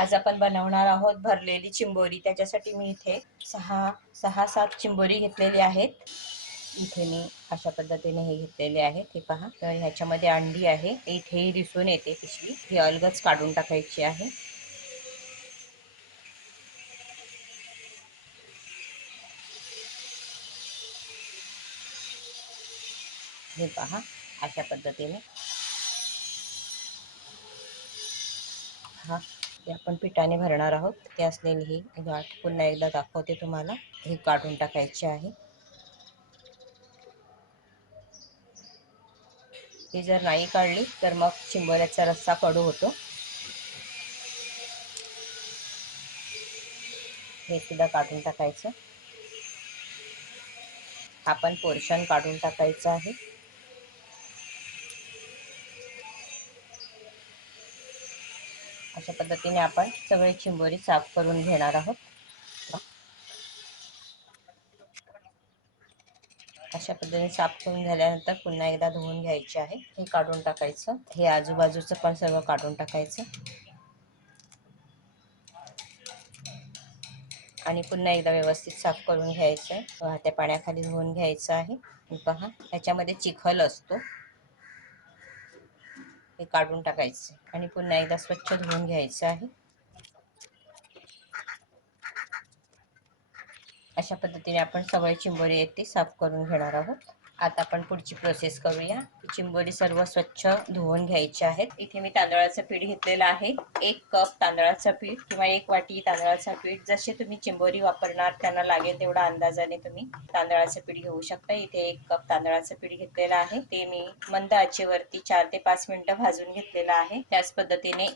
आज आपण बनवणार आहोत भरलेली चिंबोरी। त्याच्यासाठी मी इथे सहा सात चिंबोरी घेतलेली आहेत। इथे मी अशा पद्धतीने हे घेतलेले आहेत। हे पहा, तर ह्याच्यामध्ये अंडी आहे, इथे दिसून येते पिशवी, ही अलगच काढून टाकायची आहे। हे पहा, अशा पद्धतीने हा हे आपण पिठाने भरणार आहोत। ते असलेली ही गाठ पुन्हा एकदा दाखवते तुम्हाला, हे काढून टाकायचे आहे। ही जर नाही काढली तर मग चिंबोऱ्याचा रस्सा कडू होतो। हे सुद्धा काढून टाकायचं। आपण पोर्शन काढून टाकायचं आहे। अशा पद्धतीने आपण सगळे चिंबोरी साफ करून घेणार आहोत। अशा पद्धतीने साफ करून झाल्यानंतर पुन्हा एकदा धुवून घ्यायचे आहे। हे काढून टाकायचं, हे आजूबाजूचं पण सगळं काढून टाकायचं आणि पुन्हा एकदा व्यवस्थित साफ करून घ्यायचं। वाहत्या पाण्याखाली धुवून घ्यायचं आहे। पहा, ह्याच्यामध्ये चिखल असतो, हे काढून टाकायचे आणि पुन्हा एकदा स्वच्छ धुवून घ्यायचं आहे। अशा पद्धतीने आपण सगळे चिंबोरी आहेत ते साफ करून घेणार आहोत। आता आपण पुढची प्रोसेस करूया। चिंबोरी सर्व स्वच्छ धुवून घ्यायचे आहेत। इथे मी तांदळाचं पीठ घेतलेलं आहे। 1 कप तांदळाचं पीठ किंवा 1 वाटी तांदळाचं पीठ, जसे तुम्ही चिंबोरी वापरणार त्यांना लागेल तेवढा अंदाजाने तुम्ही तांदळाचं पीठ घेऊ शकता। इथे 1 कप तांदळाचं पीठ घेतलेलं आहे, ते मी मंद आचेवरती 4 ते 5 मिनिटं भाजून घेतलेलं आहे। त्याच पद्धतीने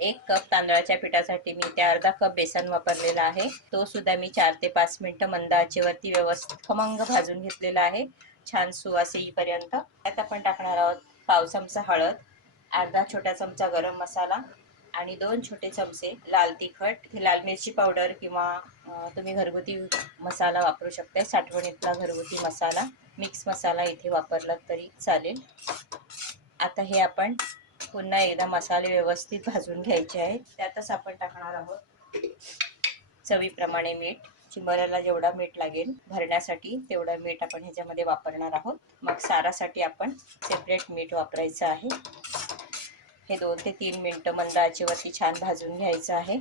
1 कप तांदळाच्या पिठासाठी मी इथे अर्धा कप बेसन वापरलेला आहे, तो सुद्धा मी 4 ते 5 मिनिटं मंद आचेवरती व्यवस्थित खमंग भाजून घेतलेला आहे, छान सुवास येईपर्यंत। त्यात आपण टाकणार आहोत पाव चमचा हळद, अर्धा छोटा चमचा गरम मसाला आणि 2 छोटे चमचे लाल तिखट। लाल मिरची पावडर किंवा तुम्ही घरगुती मसाला वापरू शकता, साठवणीतला घरगुती मसाला, मिक्स मसाला इथे वापरला तरी चालेल। आता हे आपण पुन्हा एकदा मसाले व्यवस्थित भाजून घ्यायचे आहेत। त्यातच आपण टाकणार आहोत चवीप्रमाणे मीठ। चिंबोऱ्याला जेवढा मीठ लागेल भरण्यासाठी तेवढं मीठ आपण ह्याच्यामध्ये वापरणार आहोत। मग सारासाठी आपण सेपरेट मीठ वापरायचं आहे। हे 2 ते 3 मिनिटं मंद आचेवरती छान भाजून घ्यायचं आहे।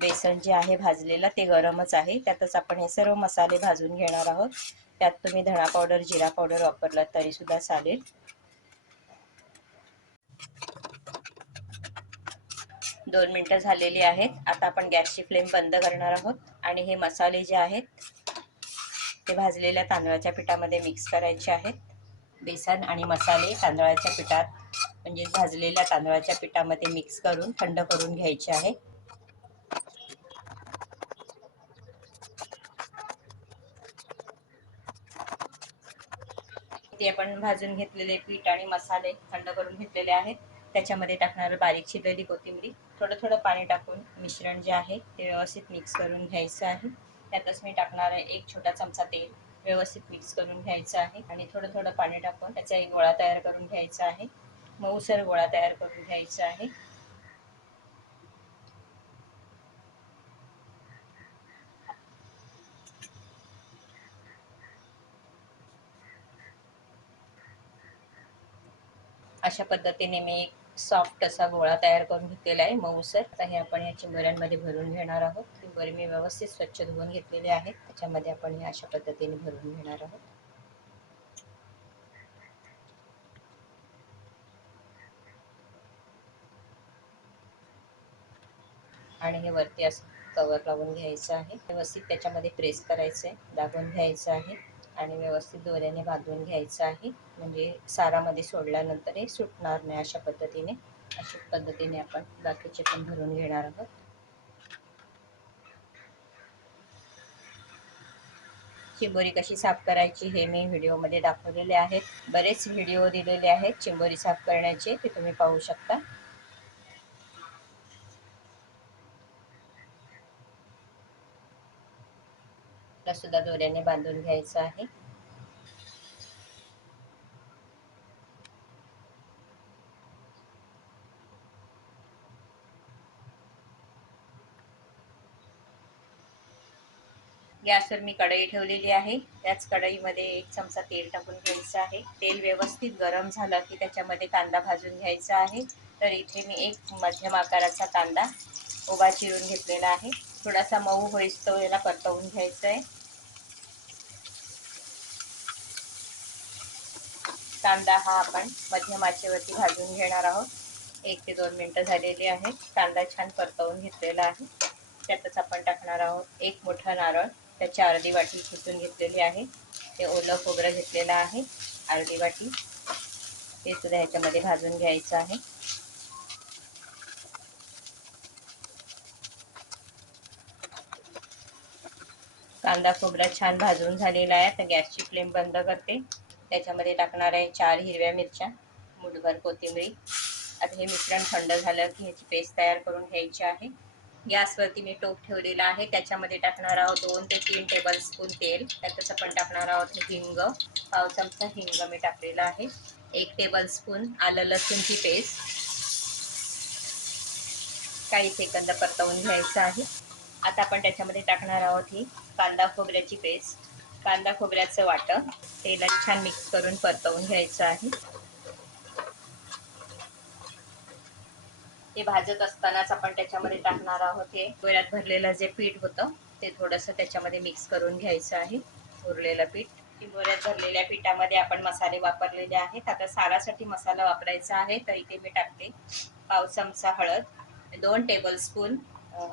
बेसन जे आहे भाजलेलं ते गरमच आहे, त्यातच आपण हे सर्व मसाले भाजून घेणार आहोत। त्यात तुम्ही धणा पावडर, जिरा पावडर वापरला तरी सुद्धा चालेल। 2 मिनिटं झालेली आहेत। आता आपण गॅसची फ्लेम बंद करणार आहोत आणि हे मसाले जे आहेत ते भाजलेल्या तांदळाच्या पिठामध्ये मिक्स करायचे आहेत। बेसन आणि मसाले तांदळाच्या पिठात म्हणजे भाजलेल्या तांदळाच्या पिठामध्ये मिक्स करून थंड करून घ्यायचे आहे। ते आपण भाजून घेतलेले पीठ आणि मसाले थंड करून घेतलेले आहेत, त्याच्यामध्ये टाकणार बारीक चिरलेली कोथिंबीर, थोडं थोडं पाणी टाकून मिश्रण जे आहे ते व्यवस्थित मिक्स करून घ्यायचं आहे। त्यातच मी टाकणार आहे 1 छोटा चमचा तेल, व्यवस्थित मिक्स करून घ्यायचं आहे आणि थोडं थोडं पाणी टाकून त्याचा एक गोळा तयार करून घ्यायचा आहे, मऊसर गोळा तयार करून घ्यायचा आहे। अशा पद्धतीने मी एक सॉफ्ट असा गोळा तयार करून घेतलेला आहे, मऊसर। आता हे आपण या चिंबोऱ्यांमध्ये भरून घेणार आहोत। चिंबोरी मी व्यवस्थित स्वच्छ धुवून घेतलेले आहेत, त्याच्यामध्ये आपण हे अशा पद्धतीने भरून घेणार आहोत। आणि हे वरती असं कवर लावून घ्यायचं आहे, व्यवस्थित त्याच्यामध्ये प्रेस करायचं आहे, दाबून घ्यायचं आहे आणि व्यवस्थित दोऱ्याने बांधून घ्यायचं आहे, म्हणजे सारामध्ये सोडल्यानंतर हे सुटणार नाही। अशा पद्धतीने आपण बाकीचे पण भरून घेणार आहोत। चिंबोरी कशी साफ करायची हे मी व्हिडिओमध्ये दाखवलेले आहेत, बरेच व्हिडिओ दिलेले आहेत चिंबोरी साफ करण्याचे, ते तुम्ही पाहू शकता। त्याला सुद्धा दोऱ्याने बांधून घ्यायचं आहे। गॅसवर मी कढई ठेवलेली आहे. त्याच कढईमध्ये 1 चमचा तेल टाकून घ्यायचं आहे. तेल व्यवस्थित गरम झालं की त्याच्यामध्ये कांदा भाजून घ्यायचा आहे. तर इथे मी एक मध्यम आकाराचा कांदा उभा चिरून घेतलेला आहे. थोडासा मऊ होईस्तोवर याला परतवून घ्यायचं आहे. कांदा हा आपण मध्यम आचेवरती भाजून घेणार आहोत. 1 ते 2 मिनिटं झालेली आहेत. कांदा छान परतवून घेतलेला आहे. त्यातच आपण टाकणार आहोत 1 मोठा नारळ, त्याची अर्धी वाटी खिसून घेतलेली आहे. ते ओलं खोबरं घेतलेलं आहे अर्धी वाटी, ते सुद्धा ह्याच्यामध्ये भाजून घ्यायचं आहे. कांदा खोबरा छान भाजून झालेला आहे. तर गॅसची फ्लेम बंद करते. त्याच्यामध्ये टाकणार आहे 4 हिरव्या मिरच्या, मुठभर कोथिंबीर. आता हे मिश्रण थंड झालं की ह्याची पेस्ट तयार करून घ्यायची आहे. गॅसवरती मी टोप ठेवलेला आहे. त्याच्यामध्ये टाकणार आहोत 2 ते 3 टेबलस्पून तेल. त्यातच आपण टाकणार आहोत हिंग, पाव चमचा हिंग मी टाकलेला आहे. 1 टेबलस्पून आलं लसूणची पेस्ट, काही सेकंद परतवून घ्यायचं आहे. आता आपण त्याच्यामध्ये टाकणार आहोत ही कांदा खोबऱ्याची पेस्ट, कांदा खोबऱ्याचं वाटण तेलात छान मिक्स करून परतवून घ्यायचं आहे. ते भाजत असतानाच आपण त्याच्यामध्ये टाकणार आहोत हे गोळ्यात भरलेलं जे पीठ होतं ते थोडंसं त्याच्यामध्ये मिक्स करून घ्यायचं आहे. उरलेलं पीठ, गोळ्यात भरलेल्या पिठामध्ये आपण मसाले वापरलेले आहेत. आता सारासाठी मसाला वापरायचा आहे. तर इथे मी टाकते पाव चमचा हळद, 2 टेबलस्पून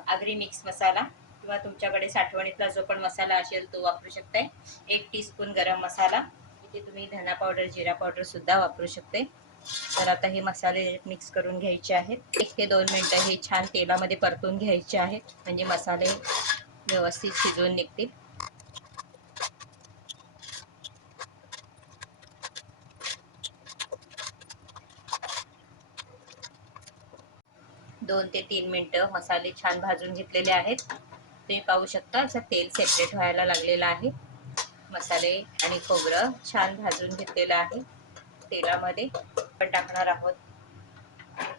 आगरी मिक्स मसाला किंवा तुमच्याकडे साठवणीतला जो पण मसाला असेल तो वापरू शकताय. 1 टीस्पून गरम मसाला, इथे तुम्ही धना पावडर जिरा पावडर सुद्धा वापरू शकते. तर आता हे मसाले मिक्स करून घ्यायचे आहेत. 1 ते 2 मिनिटं हे छान तेलामध्ये परतून घ्यायचे आहेत, म्हणजे मसाले व्यवस्थित शिजून निघतील. दोन ते 3 मिनिटं मसाले छान भाजून घेतलेले आहेत. तुम्ही पाहू शकता असं तेल सेपरेट व्हायला लागलेलं आहे. मसाले आणि खोबरं छान भाजून घेतलेलं आहे. तेलामध्ये आपण टाकणार आहोत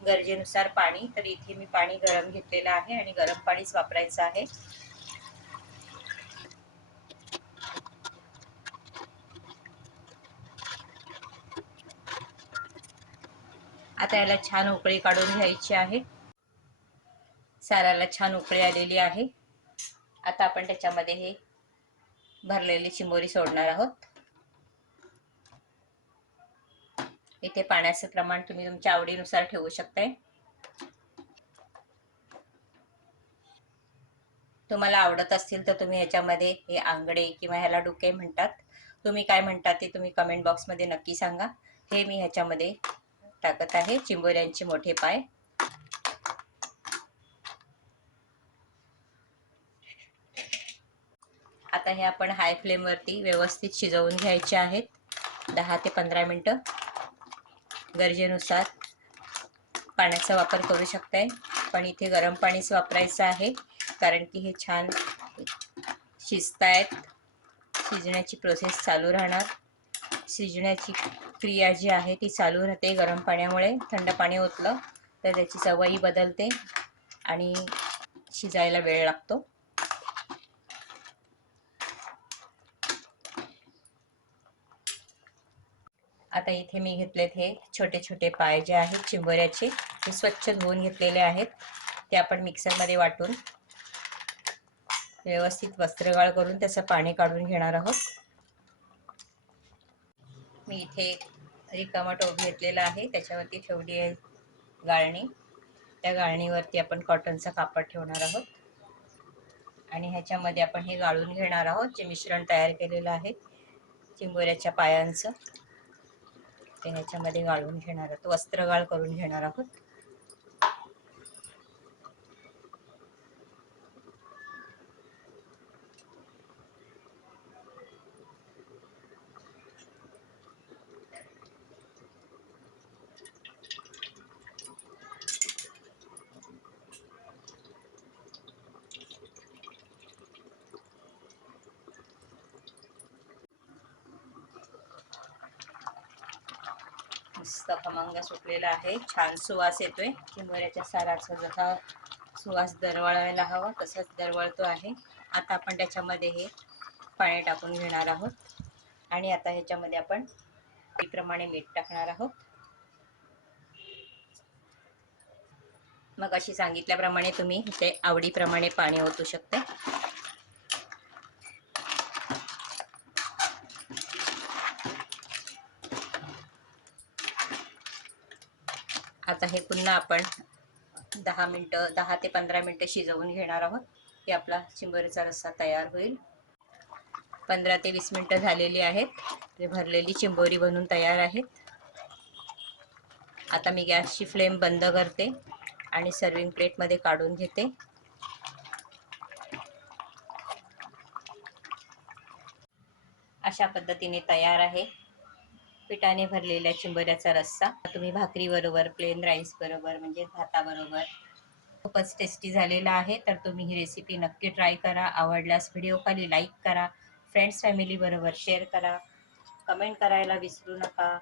गरजेनुसार पाणी. तर इथे मी पाणी गरम घेतलेलं आहे आणि गरम पाणीच वापरायचं आहे. आता याला छान उकळी काढून घ्यायची आहे. साराला छान उकळी आलेली आहे. आता आपण त्याच्यामध्ये हे भरलेली चिंबोरी सोडणार आहोत. इथे पाण्याचं प्रमाण तुम्ही तुमच्या आवडीनुसार ठेवू शकताय. तुम्हाला आवडत असतील तर तुम्ही ह्याच्यामध्ये हे आंगडे किंवा ह्याला डुके म्हणतात, तुम्ही काय म्हणतात ते तुम्ही कमेंट बॉक्समध्ये नक्की सांगा. हे मी ह्याच्यामध्ये टाकत आहे चिंबोऱ्यांचे मोठे पाय. आता हे आपण हाय फ्लेमवरती व्यवस्थित शिजवून घ्यायचे आहेत 10 ते 15 मिनिटं. गरजेनुसार पाण्याचा वापर करू शकताय, पण इथे गरम पाणीच वापरायचं आहे कारण की हे छान शिजतायत. शिजण्याची प्रोसेस चालू राहणार. शिजण्याची क्रिया जी आहे ती चालू राहते गरम पाण्यामुळे. थंड पाणी ओतलं तर त्याची चवही बदलते आणि शिजायला वेळ लागतो. आता इथे मी घेतलेत हे छोटे छोटे पाय जे आहेत चिंबोऱ्याचे, ते स्वच्छ धुवून घेतलेले आहेत. ते आपण मिक्सरमध्ये वाटून व्यवस्थित वस्त्रगाळ करून त्याचं पाणी काढून घेणार आहोत. मी इथे रिकामा टोप घेतलेला आहे, त्याच्यावरती ठेवली आहे गाळणी. त्या गाळणीवरती आपण कॉटनचा कापड ठेवणार आहोत आणि ह्याच्यामध्ये आपण हे गाळून घेणार आहोत जे मिश्रण तयार केलेलं आहे चिंबोऱ्याच्या पायांचं. ते ह्याच्यामध्ये गाळून घेणार आहोत, वस्त्रगाळ करून घेणार आहोत. मस्त खमंग सुटलेला आहे, छान सुवास येतोय. चिंबोऱ्याच्या साराचा जसा सुवास दरवळायला हवा तसंच दरवळतो आहे. आता आपण त्याच्यामध्ये हे पाणी टाकून घेणार आहोत आणि आता ह्याच्यामध्ये आपण प्रमाणे मीठ टाकणार आहोत. मग अशी सांगितल्याप्रमाणे तुम्ही इथे आवडीप्रमाणे पाणी ओतू शकता. आता हे पुन्हा आपण 10 ते 15 मिनिटं शिजवून घेणार आहोत की आपला चिंबोरीचा रस्सा तयार होईल. 15 ते 20 मिनिटं झालेली आहेत. भरलेली चिंबोरी बनून तयार आहेत. आता मी गॅसची फ्लेम बंद करते आणि सर्विंग प्लेटमध्ये काढून घेते. अशा पद्धतीने तयार आहे पिठाने भरलेल्या चिंबोऱ्याचा रस्सा. तुम्ही भाकरी बरोबर, प्लेन राईस बरोबर म्हणजे भाताबरोबर खूपच टेस्टी झालेला आहे. तर तुम्ही ही रेसिपी नक्की ट्राय करा. आवडल्यास व्हिडिओ खाली लाईक करा, फ्रेंड्स फॅमिली बरोबर शेअर करा, कमेंट करायला विसरू नका.